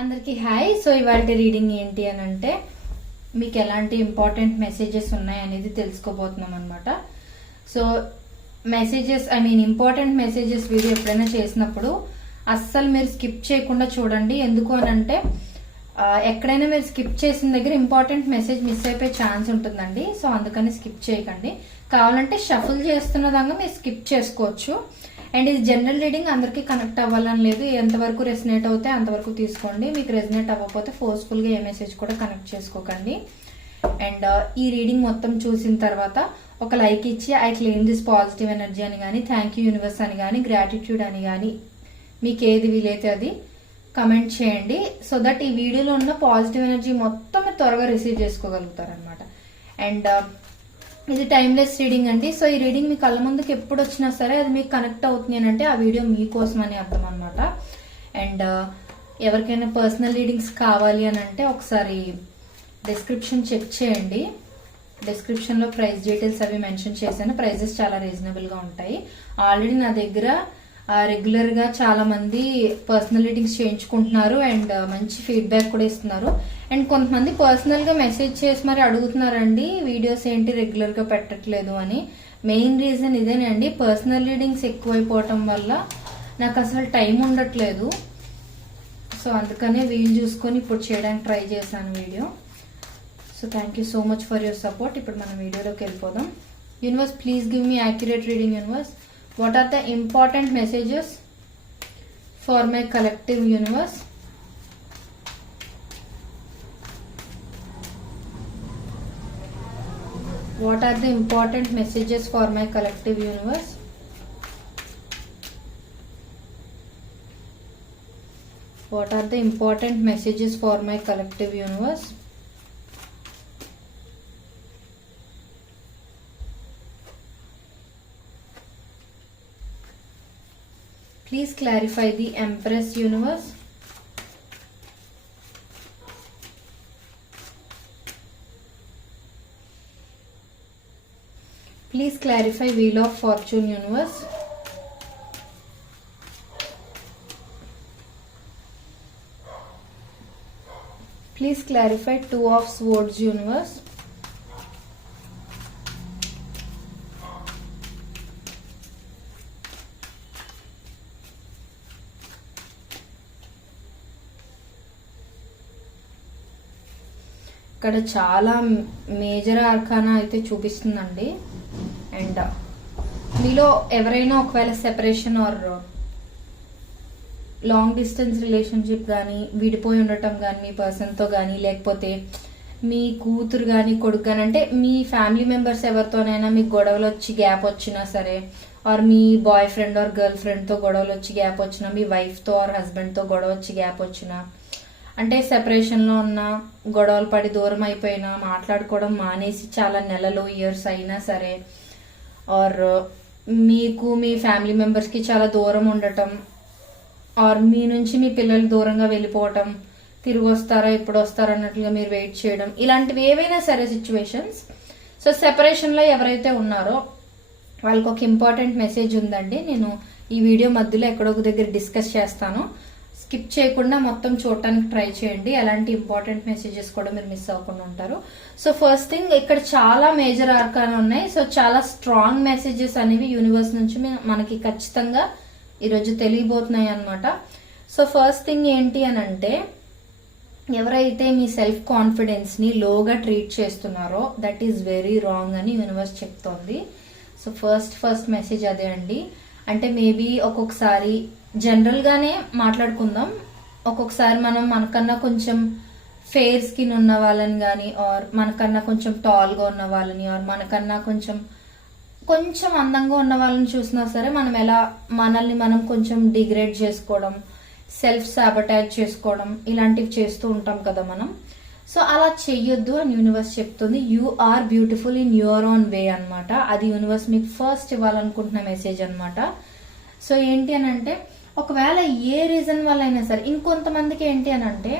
అందరికీ hi. So ఇవాళ reading ఏంటి అని అంటే మీకు ఎలాంటి ఇంపార్టెంట్ మెసేజెస్ ఉన్నాయి అనేది తెలుసుకోబోతున్నాం అనమాట. So messages important messages video ఎప్పుడైనా చేసినప్పుడు అస్సలు మీరు స్కిప్ చేయకుండా చూడండి. ఎందుకు అని అంటే ఎక్కడైనా మీరు స్కిప్ చేసిన దగ్గర ఇంపార్టెంట్ మెసేజ్ మిస్ అయిపోయే ఛాన్స్ ఉంటుందండి. సో అందుకని స్కిప్ చేయకండి. కావాలంటే షఫుల్ చేస్తున్న దాకా మీరు స్కిప్ చేసుకోవచ్చు. అండ్ ఇది జనరల్ రీడింగ్, అందరికీ కనెక్ట్ అవ్వాలని లేదు. ఎంతవరకు రెసినేట్ అవుతే అంతవరకు తీసుకోండి. మీకు రెసినేట్ అవ్వకపోతే ఫోర్స్ఫుల్ గా ఏ మెసేజ్ కూడా కనెక్ట్ చేసుకోకండి. అండ్ ఈ రీడింగ్ మొత్తం చూసిన తర్వాత ఒక లైక్ ఇచ్చి I claim this positive energy అని కానీ, థ్యాంక్ యూ యూనివర్స్ అని కానీ, గ్రాటిట్యూడ్ అని కానీ, మీకు ఏది వీలైతే అది కమెంట్ చేయండి. సో దట్ ఈ వీడియోలో ఉన్న పాజిటివ్ ఎనర్జీ మొత్తం త్వరగా రిసీవ్ చేసుకోగలుగుతారు అనమాట. అండ్ ఇది టైమ్లెస్ రీడింగ్ అండి. సో ఈ రీడింగ్ మీ కళ్ళ ముందుకు ఎప్పుడు వచ్చినా సరే అది మీకు కనెక్ట్ అవుతుంది అని అంటే ఆ వీడియో మీకోసం అని అర్థం అనమాట. అండ్ ఎవరికైనా పర్సనల్ రీడింగ్స్ కావాలి అని అంటే ఒకసారి డిస్క్రిప్షన్ చెక్ చేయండి. డిస్క్రిప్షన్ లో ప్రైస్ డీటెయిల్స్ అవి మెన్షన్ చేశాను. ప్రైజెస్ చాలా రీజనబుల్ గా ఉంటాయి. ఆల్రెడీ నా దగ్గర రెగ్యులర్ గా చాలా మంది పర్సనల్ రీడింగ్స్ చేయించుకుంటున్నారు అండ్ మంచి ఫీడ్బ్యాక్ కూడా ఇస్తున్నారు. అండ్ కొంతమంది పర్సనల్ గా మెసేజ్ చేసి మరి అడుగుతున్నారండి వీడియోస్ ఏంటి రెగ్యులర్ గా పెట్టట్లేదు అని. మెయిన్ రీజన్ ఇదేనండి, పర్సనల్ రీడింగ్స్ ఎక్కువైపోవటం వల్ల నాకు అసలు టైం ఉండట్లేదు. సో అందుకనే వీలు చూసుకొని ఇప్పుడు చేయడానికి ట్రై చేశాను video. So thank you so much for your support. ఇప్పుడు మనం వీడియోలోకి వెళ్ళిపోదాం. Universe, please give me accurate reading. Universe, what are the important messages for my collective universe? What are the important messages for my collective universe? What are the important messages for my collective universe? Please clarify the Empress, universe. Please clarify Wheel of Fortune, universe. Please clarify Two of Swords, universe. ఇక్కడ చాలా major arcana అయితే చూపిస్తుందండి. And మీలో ఎవరైనా ఒకవేళ separation or long distance relationship కానీ, విడిపోయి ఉండటం కానీ మీ పర్సన్ తో కానీ, లేకపోతే మీ కూతురు కానీ కొడుకు కానీ, అంటే మీ ఫ్యామిలీ మెంబర్స్ ఎవరితోనైనా మీకు గొడవలు వచ్చి గ్యాప్ వచ్చినా సరే, ఆర్ మీ boy friend or girl friend తో గొడవలు వచ్చి గ్యాప్ వచ్చినా, మీ వైఫ్ తో ఆర్ హస్బెండ్ తో గొడవ వచ్చి గ్యాప్ వచ్చినా, అంటే సెపరేషన్ లో ఉన్న, గొడవలు పడి దూరం అయిపోయినా, మాట్లాడుకోవడం మానేసి చాలా నెలలు ఇయర్స్ అయినా సరే, ఆర్ మీకు మీ ఫ్యామిలీ మెంబర్స్ కి చాలా దూరం ఉండటం, ఆర్ మీ నుంచి మీ పిల్లలు దూరంగా వెళ్ళిపోవటం, తిరిగి వస్తారా ఎప్పుడు వస్తారా అన్నట్లుగా మీరు వెయిట్ చేయడం, ఇలాంటివి ఏవైనా సరే సిచ్యువేషన్స్. సో సెపరేషన్ లో ఎవరైతే ఉన్నారో వాళ్ళకి ఒక ఇంపార్టెంట్ మెసేజ్ ఉందండి. నేను ఈ వీడియో మధ్యలో ఎక్కడో ఒక దగ్గర డిస్కస్ చేస్తాను. స్కిప్ చేయకుండా మొత్తం చూడటానికి ట్రై చేయండి. అలాంటి ఇంపార్టెంట్ మెసేజెస్ కూడా మీరు మిస్ అవ్వకుండా ఉంటారు. సో ఫస్ట్ థింగ్, ఇక్కడ చాలా మేజర్ ఆర్కాన్ ఉన్నాయి. సో చాలా స్ట్రాంగ్ మెసేజెస్ అనేవి యూనివర్స్ నుంచి మనకి ఖచ్చితంగా ఈరోజు తెలియబోతున్నాయి అనమాట. సో ఫస్ట్ థింగ్ ఏంటి అని అంటే, ఎవరైతే మీ సెల్ఫ్ కాన్ఫిడెన్స్ ని లోగా ట్రీట్ చేస్తున్నారో దట్ ఈస్ వెరీ రాంగ్ అని యూనివర్స్ చెప్తోంది. సో ఫస్ట్ మెసేజ్ అదే అండి. అంటే మేబీ ఒక్కొక్కసారి జనరల్ గానే మాట్లాడుకుందాం, ఒక్కొక్కసారి మనం మనకన్నా కొంచెం ఫెయిర్ స్కిన్ ఉన్న వాళ్ళని కానీ, ఆర్ మనకన్నా కొంచెం టాల్ గా ఉన్న వాళ్ళని, ఆర్ మనకన్నా కొంచెం అందంగా ఉన్న వాళ్ళని చూసినా సరే మనం ఎలా మనల్ని మనం కొంచెం డిగ్రేడ్ చేసుకోవడం, సెల్ఫ్ సాబటాజ్ చేసుకోవడం, ఇలాంటివి చేస్తూ ఉంటాం కదా మనం. సో అలా చెయ్యొద్దు అని యూనివర్స్ చెప్తుంది. You are beautiful in your own way అనమాట. అది యూనివర్స్ మీకు ఫస్ట్ ఇవ్వాలనుకుంటున్న మెసేజ్ అనమాట. సో ఏంటి అని అంటే, ఒకవేళ ఏ రీజన్ వల్ల అయినా సరే, ఇంకొంతమందికి ఏంటి అని అంటే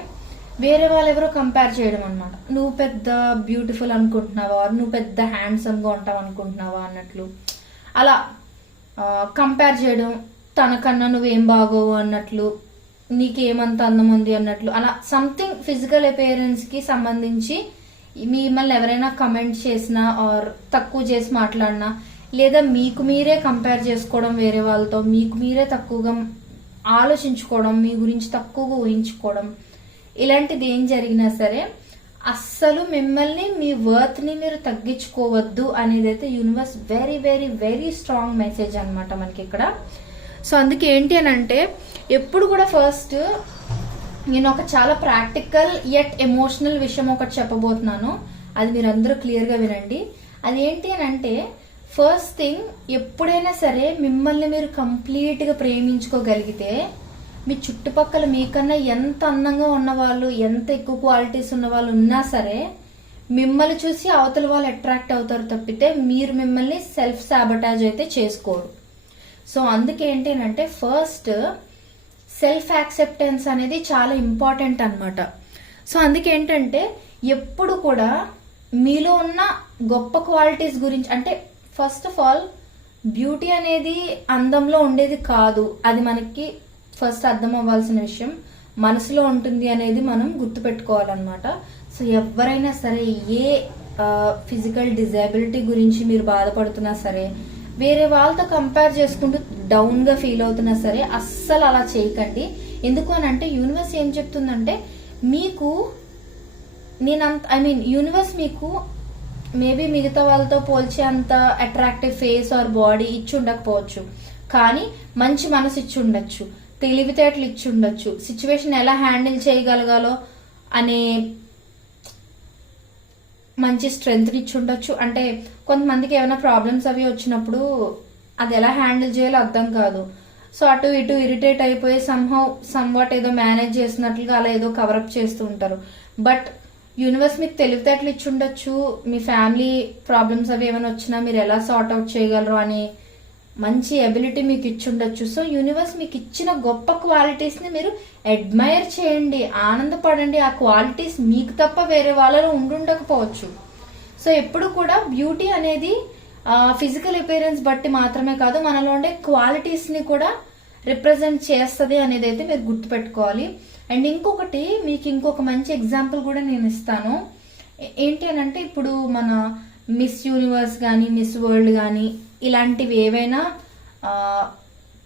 వేరే వాళ్ళు ఎవరో కంపేర్ చేయడం అనమాట. నువ్వు పెద్ద బ్యూటిఫుల్ అనుకుంటున్నావా, నువ్వు పెద్ద హ్యాండ్సమ్ గా ఉంటావు అనుకుంటున్నావా అన్నట్లు అలా కంపేర్ చేయడం, తనకన్నా నువ్వేం బాగోవు అన్నట్లు నీకేమంత అందం ఉంది అన్నట్లు అలా సంథింగ్ ఫిజికల్ అపియరెన్స్ కి సంబంధించి మిమ్మల్ని ఎవరైనా కమెంట్ చేసినా ఆర్ తక్కువ చేసి మాట్లాడినా, లేదా మీకు మీరే కంపేర్ చేసుకోవడం వేరే వాళ్ళతో, మీకు మీరే తక్కువగా ఆలోచించుకోవడం, మీ గురించి తక్కువగా ఊహించుకోవడం, ఇలాంటిది ఏం జరిగినా సరే అస్సలు మిమ్మల్ని మీ వర్త్ ని మీరు తగ్గించుకోవద్దు అనేది అయితే universe very very very strong message అనమాట మనకి ఇక్కడ. సో అందుకే ఏంటి అని అంటే ఎప్పుడు కూడా ఫస్ట్ నేను ఒక చాలా ప్రాక్టికల్ యట్ ఎమోషనల్ విషయం ఒకటి చెప్పబోతున్నాను, అది మీరు అందరూ క్లియర్ గా వినండి. అది ఏంటి అని అంటే ఫస్ట్ థింగ్, ఎప్పుడైనా సరే మిమ్మల్ని మీరు కంప్లీట్ గా ప్రేమించుకోగలిగితే మీ చుట్టుపక్కల మీకన్నా ఎంత అందంగా ఉన్నవాళ్ళు, ఎంత ఎక్కువ క్వాలిటీస్ ఉన్న వాళ్ళు ఉన్నా సరే మిమ్మల్ని చూసి అవతల వాళ్ళు అట్రాక్ట్ అవుతారు తప్పితే మీరు మిమ్మల్ని సెల్ఫ్ సాబటాజ్ అయితే చేసుకోరు. సో అందుకేంటి అంటే ఫస్ట్ సెల్ఫ్ యాక్సెప్టెన్స్ అనేది చాలా ఇంపార్టెంట్ అనమాట. సో అందుకేంటంటే ఎప్పుడు కూడా మీలో ఉన్న గొప్ప క్వాలిటీస్ గురించి, అంటే ఫస్ట్ ఆఫ్ ఆల్ బ్యూటీ అనేది అందంలో ఉండేది కాదు, అది మనకి ఫస్ట్ అర్థం అవ్వాల్సిన విషయం. మనసులో ఉంటుంది అనేది మనం గుర్తుపెట్టుకోవాలన్నమాట. సో ఎవరైనా సరే ఏ ఫిజికల్ డిజేబిలిటీ గురించి మీరు బాధపడుతున్నా సరే, వేరే వాళ్ళతో కంపేర్ చేసుకుంటూ డౌన్ గా ఫీల్ అవుతున్నా సరే అస్సలు అలా చేయకండి. ఎందుకు అని అంటే యూనివర్స్ ఏం చెప్తుందంటే మీకు యూనివర్స్ మీకు మేబీ మిగతా వాళ్ళతో పోల్చే అంత అట్రాక్టివ్ ఫేస్ ఆర్ బాడీ ఇచ్చి ఉండకపోవచ్చు, కానీ మంచి మనసు ఇచ్చి ఉండొచ్చు, తెలివితేటలు ఇచ్చి ఉండొచ్చు, సిచ్యువేషన్ ఎలా హ్యాండిల్ చేయగలగాలో అనే మంచి స్ట్రెంగ్త్ ఇచ్చి ఉండొచ్చు. అంటే కొంతమందికి ఏమైనా ప్రాబ్లమ్స్ అవి వచ్చినప్పుడు అది ఎలా హ్యాండిల్ చేయాలో అర్థం కాదు, సో అటు ఇటు ఇరిటేట్ అయిపోయి సమ్వాట్ ఏదో మేనేజ్ చేసినట్లుగా అలా ఏదో కవరప్ చేస్తూ ఉంటారు. బట్ యూనివర్స్ మీకు తెలివితేటలు ఇచ్చి ఉండొచ్చు, మీ ఫ్యామిలీ ప్రాబ్లమ్స్ అవి ఏమైనా వచ్చినా మీరు ఎలా సార్ట్ అవుట్ చేయగలరు అని మంచి ఎబిలిటీ మీకు ఇచ్చి ఉండొచ్చు. సో యూనివర్స్ మీకు ఇచ్చిన గొప్ప క్వాలిటీస్ ని మీరు అడ్మైర్ చేయండి, ఆనందపడండి. ఆ క్వాలిటీస్ మీకు తప్ప వేరే వాళ్ళలో ఉండుండకపోవచ్చు. సో ఎప్పుడు కూడా బ్యూటీ అనేది ఫిజికల్ అపియరెన్స్ బట్టి మాత్రమే కాదు, మనలో ఉండే క్వాలిటీస్ ని కూడా రిప్రజెంట్ చేస్తుంది అనేది అయితే మీరు గుర్తుపెట్టుకోవాలి. అండ్ ఇంకొకటి, మీకు ఇంకొక మంచి ఎగ్జాంపుల్ కూడా నేను ఇస్తాను. ఏంటి అని అంటే ఇప్పుడు మన మిస్ యూనివర్స్ కానీ మిస్ వరల్డ్ కానీ ఇలాంటివి ఏవైనా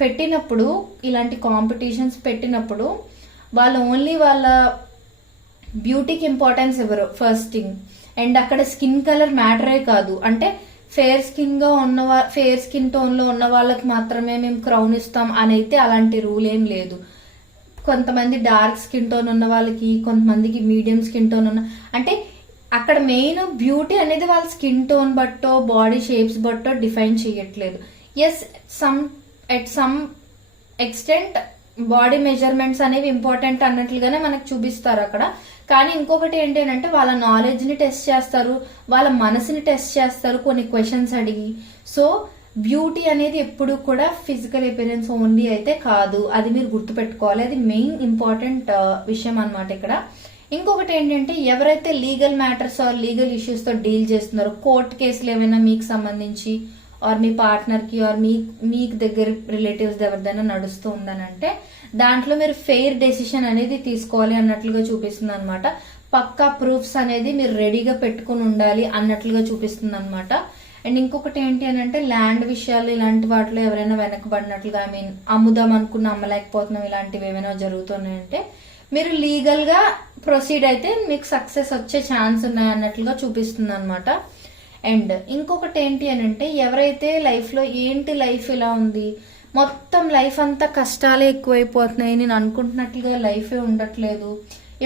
పెట్టినప్పుడు, ఇలాంటి కాంపిటీషన్స్ పెట్టినప్పుడు వాళ్ళు ఓన్లీ వాళ్ళ బ్యూటీకి ఇంపార్టెన్స్ ఇవ్వరు ఫస్ట్ థింగ్. అండ్ అక్కడ స్కిన్ కలర్ మ్యాటరే కాదు, అంటే ఫేర్ స్కిన్ టోన్ లో ఉన్న వాళ్ళకి మాత్రమే మేము క్రౌన్ ఇస్తాం అని అయితే అలాంటి రూల్ ఏం లేదు. కొంతమంది డార్క్ స్కిన్ టోన్ ఉన్న వాళ్ళకి, కొంతమందికి మీడియం స్కిన్ టోన్ ఉన్న, అంటే అక్కడ మెయిన్ బ్యూటీ అనేది వాళ్ళ స్కిన్ టోన్ బట్టో బాడీ షేప్స్ బట్టో డిఫైన్ చేయట్లేదు. Yes, at some extent body measurements అనేవి ఇంపార్టెంట్ అన్నట్లుగానే మనకు చూపిస్తారు అక్కడ. కానీ ఇంకొకటి ఏంటి అంటే వాళ్ళ నాలెడ్జ్ ని టెస్ట్ చేస్తారు, వాళ్ళ మనసుని టెస్ట్ చేస్తారు కొన్ని క్వశ్చన్స్ అడిగి. సో బ్యూటీ అనేది ఎప్పుడు కూడా ఫిజికల్ అపియరెన్స్ ఓన్లీ అయితే కాదు, అది మీరు గుర్తుపెట్టుకోవాలి. అది మెయిన్ ఇంపార్టెంట్ విషయం అన్నమాట ఇక్కడ. ఇంకొకటి ఏంటంటే ఎవరైతే legal matters or legal issues తో డీల్ చేస్తున్నారో, కోర్టు కేసులు ఏమైనా మీకు సంబంధించి ఆర్ మీ పార్ట్నర్ కి ఆర్ మీకు దగ్గర రిలేటివ్స్ ఎవరిదైనా నడుస్తూ ఉందనంటే దాంట్లో మీరు ఫెయిర్ డెసిషన్ అనేది తీసుకోవాలి అన్నట్లుగా చూపిస్తుంది అనమాట. పక్కా ప్రూఫ్స్ అనేది మీరు రెడీగా పెట్టుకుని ఉండాలి అన్నట్లుగా చూపిస్తుంది అనమాట. అండ్ ఇంకొకటి ఏంటి అని అంటే ల్యాండ్ విషయాలు ఇలాంటి వాటిలో ఎవరైనా వెనకబడినట్లుగా, అమ్ముదాం అనుకున్న అమ్మలేకపోతున్నాం, ఇలాంటివి ఏమైనా జరుగుతున్నాయంటే మీరు లీగల్ గా ప్రొసీడ్ అయితే మీకు సక్సెస్ వచ్చే ఛాన్స్ ఉన్నాయి అన్నట్లుగా చూపిస్తుంది అనమాట. అండ్ ఇంకొకటి ఏంటి అని అంటే ఎవరైతే లైఫ్ లో ఏంటి లైఫ్ ఇలా ఉంది, మొత్తం లైఫ్ అంతా కష్టాలే ఎక్కువైపోతున్నాయి, నేను అనుకుంటున్నట్లుగా లైఫే ఉండట్లేదు,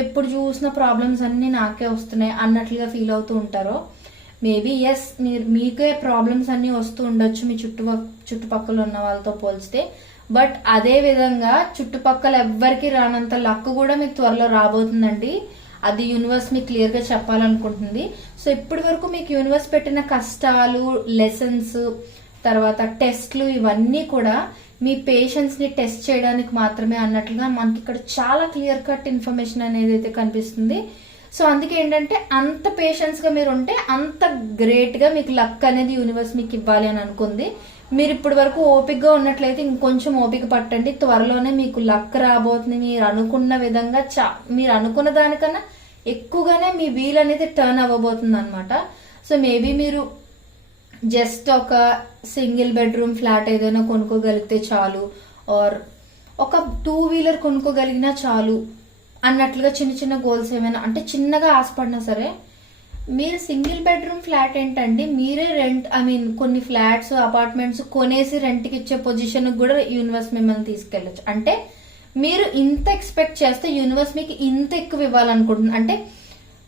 ఎప్పుడు చూసిన ప్రాబ్లమ్స్ అన్ని నాకే వస్తున్నాయి అన్నట్లుగా ఫీల్ అవుతూ ఉంటారో, మేబీ ఎస్ మీకే ప్రాబ్లమ్స్ అన్ని వస్తూ ఉండొచ్చు మీ చుట్టుపక్కల ఉన్న వాళ్ళతో పోల్చితే. బట్ అదే విధంగా చుట్టుపక్కల ఎవ్వరికి రానంత లక్ కూడా మీకు త్వరలో రాబోతుందండి. అది యూనివర్స్ మీకు క్లియర్ గా చెప్పాలనుకుంటుంది. సో ఇప్పటి వరకు మీకు యూనివర్స్ పెట్టిన కష్టాలు, లెసన్స్, తర్వాత టెస్ట్లు ఇవన్నీ కూడా మీ పేషెన్స్ ని టెస్ట్ చేయడానికి మాత్రమే అన్నట్లుగా మనకి ఇక్కడ చాలా క్లియర్ కట్ ఇన్ఫర్మేషన్ అనేది అయితే కనిపిస్తుంది. సో అందుకే ఏంటంటే అంత పేషెన్స్ గా మీరు ఉంటే అంత గ్రేట్ గా మీకు లక్ అనేది యూనివర్స్ మీకు ఇవ్వాలి అని అనుకుంది. మీరు ఇప్పటి వరకు ఓపికగా ఉన్నట్లయితే ఇంకొంచెం ఓపిక పట్టండి. త్వరలోనే మీకు లక్ రాబోతుంది. మీరు అనుకున్న విధంగా మీరు అనుకున్న దానికన్నా ఎక్కువగానే మీ వీల్ అనేది టర్న్ అవ్వబోతుంది అనమాట. సో మేబీ మీరు జస్ట్ ఒక సింగిల్ బెడ్రూమ్ ఫ్లాట్ ఏదైనా కొనుక్కోగలిగితే చాలు, ఆర్ ఒక 2 వీలర్ కొనుక్కోగలిగినా చాలు అన్నట్లుగా చిన్న చిన్న గోల్స్ ఏమైనా, అంటే చిన్నగా ఆశపడినా సరే, మీరు సింగిల్ బెడ్రూమ్ ఫ్లాట్ ఏంటండి, మీరే రెంట్ కొన్ని ఫ్లాట్స్ అపార్ట్మెంట్స్ కొనేసి రెంట్కి ఇచ్చే పొజిషన్ కూడా యూనివర్స్ మిమ్మల్ని తీసుకెళ్ళచ్చు. అంటే మీరు ఇంత ఎక్స్పెక్ట్ చేస్తే యూనివర్స్ మీకు ఇంత ఎక్కువ ఇవ్వాలనుకుంటుంది. అంటే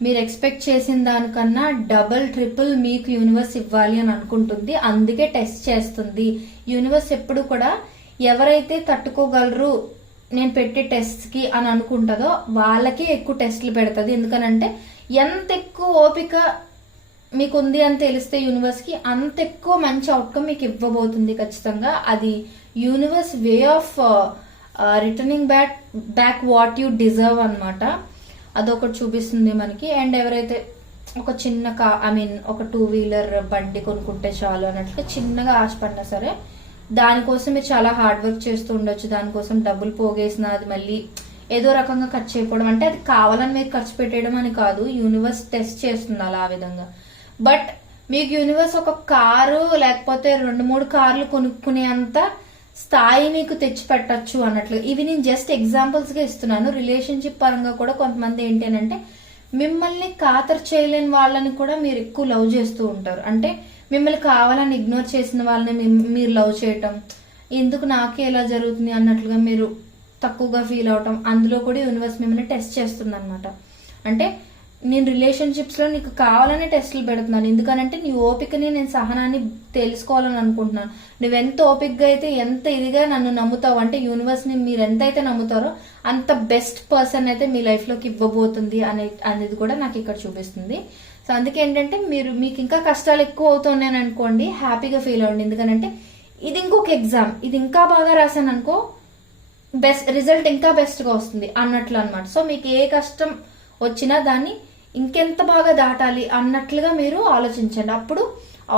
మీరు ఎక్స్పెక్ట్ చేసిన దానికన్నా డబుల్ ట్రిపుల్ మీకు యూనివర్స్ ఇవ్వాలి అని అనుకుంటుంది. అందుకే టెస్ట్ చేస్తుంది యూనివర్స్. ఎప్పుడు కూడా ఎవరైతే తట్టుకోగలరు నేను పెట్టే టెస్ట్ కి అని అనుకుంటుందో వాళ్ళకి ఎక్కువ టెస్ట్లు పెడుతుంది. ఎందుకనంటే ఎంత ఎక్కువ ఓపిక మీకు ఉంది అని తెలిస్తే యూనివర్స్ కి అంత ఎక్కువ మంచి అవుట్కమ్ మీకు ఇవ్వబోతుంది ఖచ్చితంగా. అది universe way of returning back what you deserve అనమాట. అదొకటి చూపిస్తుంది మనకి. అండ్ ఎవరైతే ఒక చిన్న ఒక 2 వీలర్ బండి కొనుక్కుంటే చాలు అన్నట్లుగా చిన్నగా ఆశపడినా సరే, దానికోసం మీరు చాలా హార్డ్ వర్క్ చేస్తూ ఉండొచ్చు. దానికోసం డబ్బులు పోగేసిన అది మళ్ళీ ఏదో రకంగా ఖర్చు అయిపోవడం, అంటే అది కావాలని మీరు ఖర్చు పెట్టేయడం అని కాదు, యూనివర్స్ టెస్ట్ చేస్తుంది అలా ఆ విధంగా. బట్ మీకు యూనివర్స్ ఒక కారు లేకపోతే 2-3 కార్లు కొనుక్కునే అంత స్థాయి మీకు తెచ్చి పెట్టచ్చు అన్నట్లు. ఇవి నేను జస్ట్ ఎగ్జాంపుల్స్ గా ఇస్తున్నాను. రిలేషన్షిప్ పరంగా కూడా కొంతమంది ఏంటి అంటే మిమ్మల్ని ఖాతరు చేయలేని వాళ్ళని కూడా మీరు ఎక్కువ లవ్ చేస్తూ ఉంటారు. అంటే మిమ్మల్ని కావాలని ఇగ్నోర్ చేసిన వాళ్ళని మీరు లవ్ చేయటం, ఎందుకు నాకే ఇలా జరుగుతుంది అన్నట్లుగా మీరు తక్కువగా ఫీల్ అవటం, అందులో కూడా యూనివర్స్ మిమ్మల్ని టెస్ట్ చేస్తుంది అనమాట. అంటే నేను రిలేషన్షిప్స్ లో నీకు కావాలనే టెస్టులు పెడుతున్నాను, ఎందుకనంటే నీ ఓపికని నేను సహనాన్ని తెలుసుకోవాలని అనుకుంటున్నాను. నువ్వెంత ఓపికగా అయితే ఎంత ఇదిగా నన్ను నమ్ముతావు అంటే యూనివర్స్ ని మీరు ఎంతైతే నమ్ముతారో అంత బెస్ట్ పర్సన్ అయితే మీ లైఫ్ లోకి ఇవ్వబోతుంది అనేది కూడా నాకు ఇక్కడ చూపిస్తుంది. సో అందుకే ఏంటంటే మీకు ఇంకా కష్టాలు ఎక్కువ అవుతున్నాయని అనుకోండి, హ్యాపీగా ఫీల్ అవ్వండి. ఎందుకనంటే ఇది ఇంకొక ఎగ్జామ్, ఇది ఇంకా బాగా రాశాను అనుకో బెస్ట్ రిజల్ట్ ఇంకా బెస్ట్ గా వస్తుంది అన్నట్లు అనమాట. సో మీకు ఏ కష్టం వచ్చినా దాన్ని ఇంకెంత బాగా దాటాలి అన్నట్లుగా మీరు ఆలోచించండి. అప్పుడు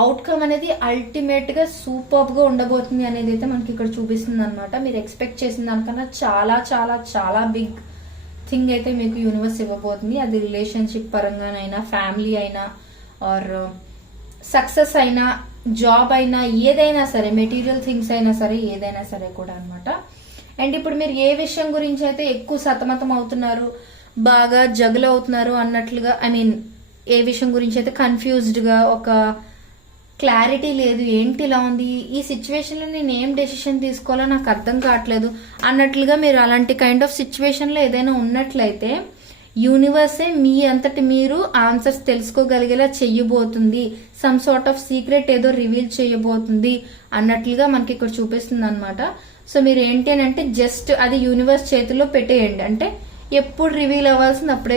అవుట్కమ్ అనేది అల్టిమేట్ గా సూపర్ గా ఉండబోతుంది అనేది అయితే మనకి ఇక్కడ చూపిస్తుంది అనమాట. మీరు ఎక్స్పెక్ట్ చేసిన దానికన్నా చాలా చాలా చాలా బిగ్ థింగ్ అయితే మీకు యూనివర్స్ ఇవ్వబోతుంది. అది రిలేషన్షిప్ పరంగానైనా, ఫ్యామిలీ అయినా, ఆర్ సక్సెస్ అయినా, జాబ్ అయినా, ఏదైనా సరే, మెటీరియల్ థింగ్స్ అయినా సరే, ఏదైనా సరే కూడా అనమాట. అండ్ ఇప్పుడు మీరు ఏ విషయం గురించి అయితే ఎక్కువ సతమతం అవుతున్నారు, బాగా జగులు అవుతున్నారు అన్నట్లుగా, ఏ విషయం గురించి అయితే కన్ఫ్యూజ్డ్ గా ఒక క్లారిటీ లేదు, ఏంటి ఇలా ఉంది, ఈ సిచ్యువేషన్ లో నేను ఏం డెసిషన్ తీసుకోవాలో నాకు అర్థం కావట్లేదు అన్నట్లుగా మీరు అలాంటి కైండ్ ఆఫ్ సిచ్యువేషన్ లో ఏదైనా ఉన్నట్లయితే యూనివర్సే మీ అంతటి మీరు ఆన్సర్స్ తెలుసుకోగలిగేలా చెయ్యబోతుంది. సమ్ సార్ట్ ఆఫ్ సీక్రెట్ ఏదో రివీల్ చేయబోతుంది అన్నట్లుగా మనకి ఇక్కడ చూపిస్తుంది అనమాట. సో మీరు ఏంటి అని అంటే జస్ట్ అది యూనివర్స్ చేతిలో పెట్టేయండి. అంటే ఎప్పుడు రివీల్ అవ్వాల్సింది అప్పుడే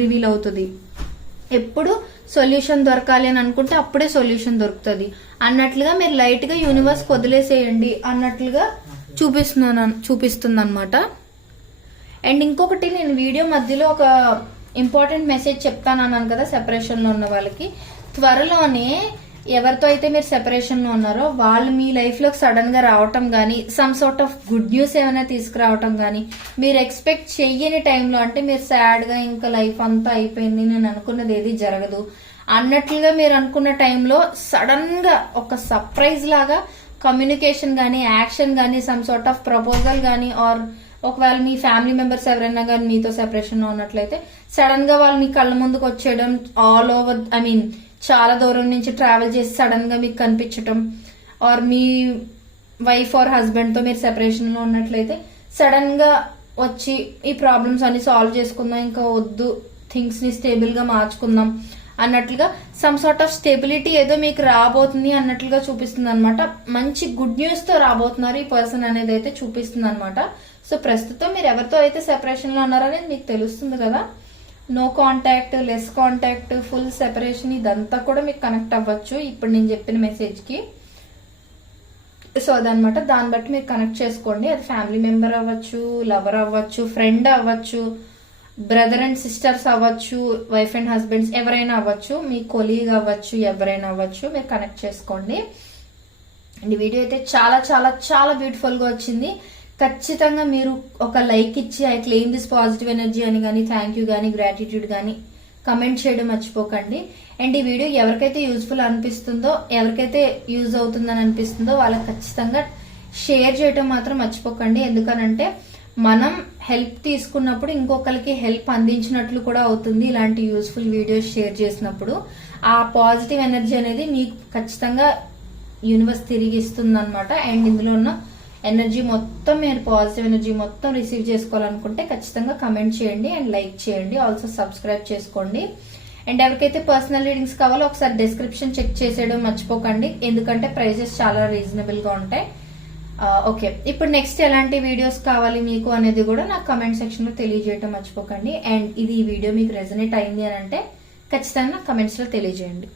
రివీల్ అవుతుంది. ఎప్పుడు సొల్యూషన్ దొరకాలి అని అనుకుంటే అప్పుడే సొల్యూషన్ దొరుకుతుంది అన్నట్లుగా మీరు లైట్ గా యూనివర్స్ వదిలేసేయండి అన్నట్లుగా చూపిస్తుంది అనమాట. అండ్ ఇంకొకటి, నేను వీడియో మధ్యలో ఒక ఇంపార్టెంట్ మెసేజ్ చెప్తాను అన్నాను కదా సెపరేషన్ లో ఉన్న వాళ్ళకి. త్వరలోనే ఎవరితో అయితే మీరు సెపరేషన్ లో ఉన్నారో వాళ్ళు మీ లైఫ్ లోకి సడన్ గా రావటం గానీ, some sort of good news ఏమైనా తీసుకురావటం గానీ, మీరు ఎక్స్పెక్ట్ చెయ్యని టైంలో, అంటే మీరు సాడ్ గా ఇంకా లైఫ్ అంతా అయిపోయింది, నేను అనుకున్నది ఏది జరగదు అన్నట్లుగా మీరు అనుకున్న టైంలో సడన్ గా ఒక సర్ప్రైజ్ లాగా కమ్యూనికేషన్ గానీ, యాక్షన్ గానీ, సమ్ సార్ట్ ఆఫ్ ప్రపోజల్ గానీ, ఆర్ ఒకవేళ మీ ఫ్యామిలీ మెంబర్స్ ఎవరైనా కానీ మీతో సెపరేషన్ లో ఉన్నట్లయితే సడన్ గా వాళ్ళు మీ కళ్ళ ముందుకు వచ్చేయడం, ఆల్ ఓవర్ చాలా దూరం నుంచి ట్రావెల్ చేసి సడన్ గా మీకు కనిపించటం, ఆర్ మీ వైఫ్ ఆర్ హస్బెండ్ తో మీరు సెపరేషన్ లో ఉన్నట్లయితే సడన్ గా వచ్చి ఈ ప్రాబ్లమ్స్ అన్ని సాల్వ్ చేసుకుందాం, ఇంకా వద్దు, థింగ్స్ ని స్టేబుల్ గా మార్చుకుందాం అన్నట్లుగా సమ్ సార్ట్ ఆఫ్ స్టెబిలిటీ ఏదో మీకు రాబోతుంది అన్నట్లుగా చూపిస్తుంది అనమాట. మంచి గుడ్ న్యూస్ తో రాబోతున్నారు ఈ పర్సన్ అనేది అయితే చూపిస్తుంది అనమాట. సో ప్రస్తుతం మీరు ఎవరితో అయితే సెపరేషన్ లో ఉన్నారనేది మీకు తెలుస్తుంది కదా. No contact, less contact, full separation, ఇదంతా కూడా మీకు కనెక్ట్ అవ్వచ్చు ఇప్పుడు నేను చెప్పిన మెసేజ్ కి. సో అదనమాట, దాన్ని బట్టి మీరు కనెక్ట్ చేసుకోండి. అది ఫ్యామిలీ మెంబర్ అవ్వచ్చు, లవర్ అవ్వచ్చు, ఫ్రెండ్ అవ్వచ్చు, బ్రదర్ అండ్ సిస్టర్స్ అవ్వచ్చు, వైఫ్ అండ్ హస్బెండ్స్ ఎవరైనా అవ్వచ్చు, మీ కొలీగ్ అవ్వచ్చు, ఎవరైనా అవ్వచ్చు, మీరు కనెక్ట్ చేసుకోండి. అండ్ ఈ వీడియో అయితే చాలా చాలా చాలా బ్యూటిఫుల్ గా వచ్చింది. ఖచ్చితంగా మీరు ఒక లైక్ ఇచ్చి I claim this positive energy అని కానీ థ్యాంక్ యూ కానీ గ్రాటిట్యూడ్ కానీ కమెంట్ చేయడం మర్చిపోకండి. అండ్ ఈ వీడియో ఎవరికైతే యూజ్ఫుల్ అనిపిస్తుందో, ఎవరికైతే యూజ్ అవుతుందని అనిపిస్తుందో వాళ్ళకి ఖచ్చితంగా షేర్ చేయడం మాత్రం మర్చిపోకండి. ఎందుకనంటే మనం హెల్ప్ తీసుకున్నప్పుడు ఇంకొకరికి హెల్ప్ అందించినట్లు కూడా అవుతుంది. ఇలాంటి యూజ్ఫుల్ వీడియోస్ షేర్ చేసినప్పుడు ఆ పాజిటివ్ ఎనర్జీ అనేది మీకు ఖచ్చితంగా యూనివర్స్ తిరిగి ఇస్తుంది అనమాట. అండ్ ఇందులో ఉన్న ఎనర్జీ మొత్తం, మీరు పాజిటివ్ ఎనర్జీ మొత్తం రిసీవ్ చేసుకోవాలనుకుంటే ఖచ్చితంగా కమెంట్ చేయండి అండ్ లైక్ చేయండి. ఆల్సో సబ్స్క్రైబ్ చేసుకోండి. అండ్ ఎవరికైతే పర్సనల్ రీడింగ్స్ కావాలో ఒకసారి డిస్క్రిప్షన్ చెక్ చేసేయడం మర్చిపోకండి, ఎందుకంటే ప్రైజెస్ చాలా రీజనబుల్ గా ఉంటాయి. ఓకే, ఇప్పుడు నెక్స్ట్ ఎలాంటి వీడియోస్ కావాలి మీకు అనేది కూడా నాకు కమెంట్ సెక్షన్ లో తెలియజేయడం మర్చిపోకండి. అండ్ ఇది ఈ వీడియో మీకు రెజనేట్ అయింది అని అంటే ఖచ్చితంగా కమెంట్స్ లో తెలియజేయండి.